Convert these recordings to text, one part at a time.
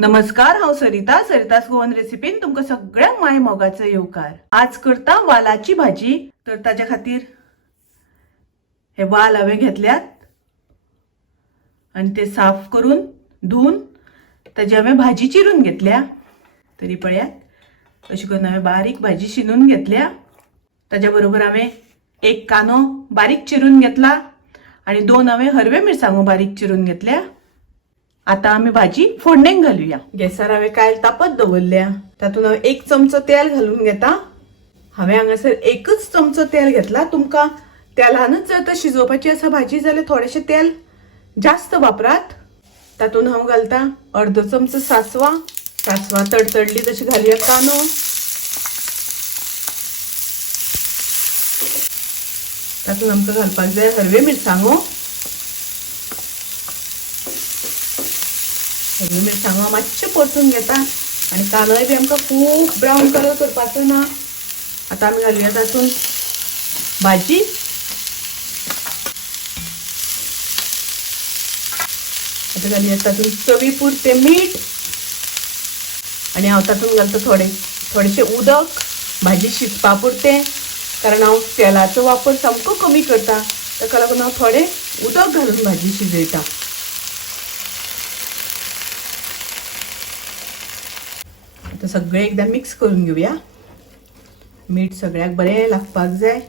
नमस्कार, हांव सरिता सरितास गोवन रेसिपीन तुमकां सगळ्यांक माय मोगाचो येवकार। आज करता वालाची भाजी। तर ताच्या खातीर हे वाल हांवें घेतल्यात आनी ते साफ करून धुवन ताची हांवें भाजी चिरून घेतल्या। तरी पळयात अशी करून हांवें बारीक भाजी शिनून घेतल्या। ताच्या बरोबर हांवें एक कांदो बारीक चिरून घेतला आनी 2 हांवें हरवे मिरसांगो बारीक चिरून घेतल्या। आता आम्ही भाजी फोडणेक घालूया। गॅसार हांवें कायल तापत दवरल्या। तातूंत हांवें 1 चमचो तेल घालून घेता। हांवें हांगासर 1च चमचो तेल घेतला। तुमकां तेलानच जर तर शिजोवपाची आसा भाजी जाल्यार थोडेशें तेल जास्त वापरात। तातूंत हांव घालता अर्दो चमचो सासवां तडतडली तशी घालूया कांदो। तातूंत आमकां घालपाक जाय हरवे मिरसांगो। हरवी मिरसांगो मातशे परतून घेता आनी कांदोय बी आमकां खूब ब्रावन कलर करपाचो ना। आता आमी घालूया तातूंत भाजी। आता घालूया तातूंत चवी पुरते मीठ आनी हांव तातूंत घालता थोडेशें उदक भाजी शिजपा पुरते, कारण हांव तेलाचो वापर सामको कमी करता। ताका लागून हांव थोडें उदक घालून भाजी शिजयता। आता सगळें एकदा मिक्स करून घेवया। मीठ सगळ्याक बरें लागपाक जाय।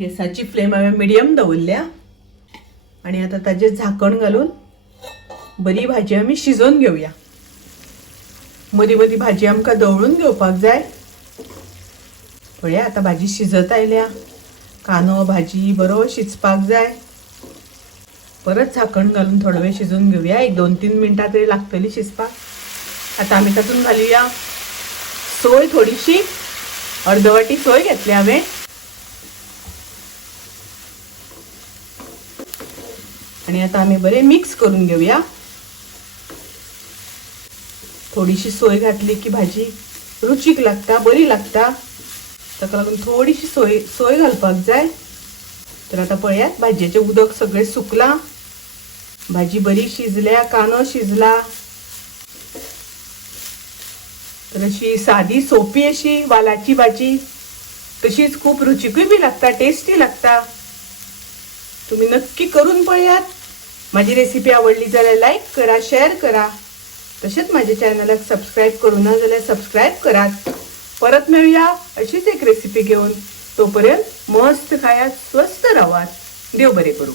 गॅसाची फ्लेम हांवें मिडियम दवरल्या आनी आता ताजेर झाकण घालून बरी भाजी आमी शिजोवन घेवया। मदीं मदीं भाजी आमकां दवळून घेवपाक जाय। पळया आता भाजी शिजत आयल्या। कांदो भाजी बरो शिजपाक जाय। परत झाकण घालून थोडो वेळ शिजोवन घेवया। 1-2-3 मिनटां तरी लागतली शिजपाक। आता आमी तातूंत घालूया सोय थोडीशी, अर्द वाटी सोय घेतली हांवें। आनी आता आमी बरें मिक्स करून घेवया। थोडीशी सोय घातली की भाजी रुचीक लागता, बरी लागता। ताका लागून थोडीशी सोय घालपाक जाय। तर आता पळयात भाजयेचें उदक सगळें सुकलां, भाजी बरी शिजल्या, कांदो शिजला। तर अशी सादी सोपी अशी वालाची भाजी, तशीच खूप रुचीकूय बी लागता, टेस्टी लागता। तुम्ही नक्की करून पळयात। माझी रेसिपी आवडली जाल्यार लाईक करा, शेअर करा। तसेच माझ्या चॅनलाक सबस्क्राईब करू ना जाल्यार सबस्क्राईब करात। परत मिळूया अशीच एक रेसिपी घेऊन। तोपर्यंत मस्त खायात, स्वस्त राहात। देव बरे करू।